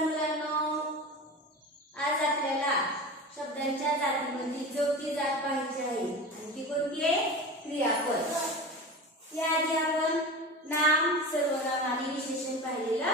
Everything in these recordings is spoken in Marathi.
नमस्कार मुलांनो आज आपल्याला शब्दांच्या जातीमध्ये चौथी जात पाहायची आहे. आणि ती कोणती आहे? क्रियापद. याआधी आपण नाम सर्वनाम आणि विशेषण पाहिलेलं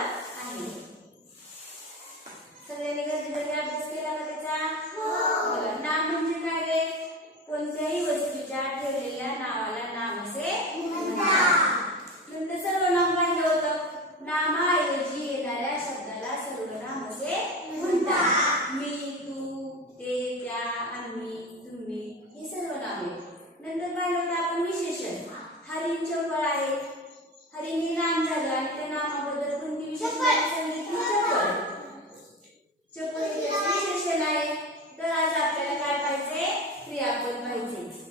दिलेला आहे तर आज आपल्याला काय पाहिजे? क्रियापद पाहिजे.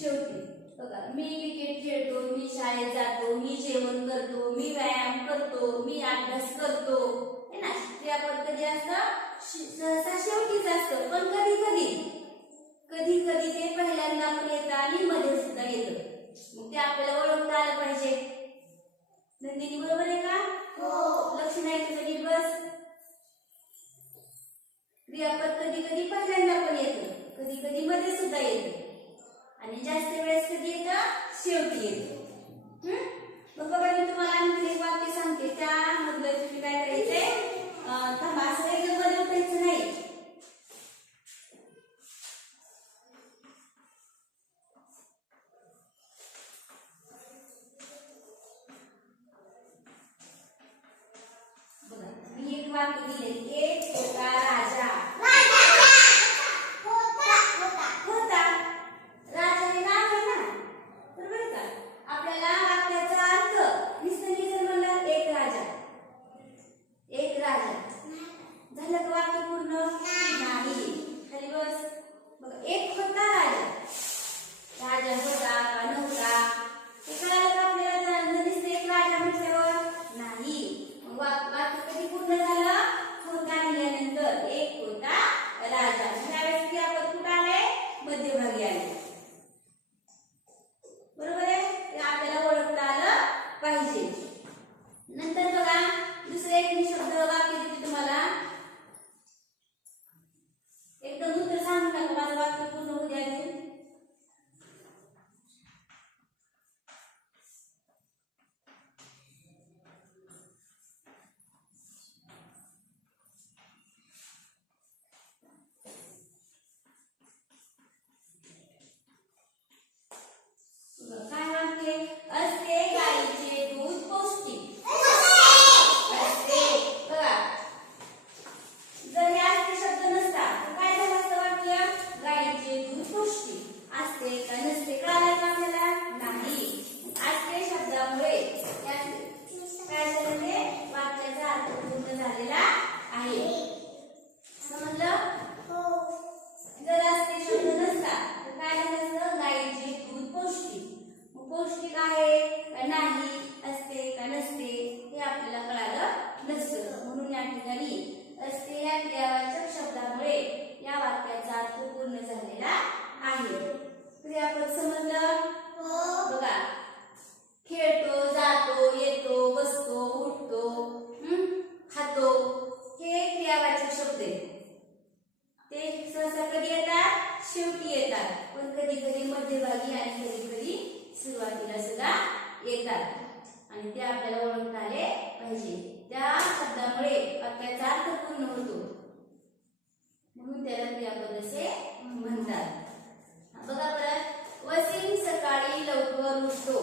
शेवटी. बघा मी क्रिकेट खेळतो मी शाळेत जातो मी जेवण करतो मी व्यायाम करतो मी अभ्यास करतो. हे ना क्रियापद कधी असतं? सहसा शेवटीच असतं पण कधी कधी कधी कधी ते पहिल्यांदा पण येतं आणि मध्ये सुद्धा येतं. मग ते आपल्याला ओळखता आलं पाहिजे. नंदिनी बरोबर आहे का? हो. लक्ष नाही तुझं नीट बस. क्रियापद कधी कधी पहिल्यांदा पण येतं कधी कधी मध्ये सुद्धा येतं. आणि जास्त वेळेस कधी येतं? शेवटी येतं. मग बघा मी तुम्हाला आणखी एक वाक्य सांगते. त्यामधलं तुम्ही काय करायचंय? थांबा असं एकदम मध्ये नाही. बघा मी एक वाक्य दिले एक होता राजा होता राजा हे नाव आहे ना बरोबर का आपल्याला वाक्याचा अर्थ नुसतं जर म्हणलं एक राजा एक राजा झालं का वाक्य पूर्ण नाही खाली बस बघा एक होता राजा राजा होता का नव्हता हे कळालं का आपल्याला जर- जर नुसतं एक राजा म्हटल्यावर नाही मग वा- वाक्य कधी पूर्ण झालं होता लिहिल्यानंतर एक होता राजा त्यावेळेस क्रियापद कुठं आलंय मध्यभागी आले बरोबर आहे ते आपल्याला ओळखता आलं पाहिजे नंतर बघा दुसरं एक मी शब्द वाक्य देते तुम्हाला एकदम उत्तर सांगू नका माझं वाक्य पूर्ण होऊ द्या आधी. काय वाक्य असते गाईचे दूध पौष्टिक असते बघा जर हे असते शब्द नसता तर काय झालं असतं वाक्य गाईचे दूध पौष्टिक असते का नसते कळालं का आपल्याला नाही असते शब्दामुळे यात काय झालं ते वाक्याचा अर्थ पूर्ण झालेला आहे समजलं जर असते शब्द नसता तर काय झालं असतं गाईचे दूध पौष्टिक मग पौष्टिक आहे का नाही असते का नसते हे आपल्याला कळालं नसतं. म्हणून या ठिकाणी असते या क्रियावाचक शब्दामुळे या वाक्याचा अर्थ पूर्ण झालेला आहे. क्रियापद समजलं? बघा. खेळतो जातो येतो बसतो उठतो हं? खातो. हे क्रियावाचक शब्द आहेत ते सहसा कधी येतात? शेवटी येतात. पण कधी कधी मध्यभागी आणि कधी सुरुवातीला सुद्धा येतात. आणि ते आपल्याला ओळखता आले पाहिजे. त्या शब्दामुळे वाक्याचा अर्थ पूर्ण होतो. म्हणून त्याला क्रियापद असे म्हणतात. बघा परत वसीम सकाळी लवकर उठतो.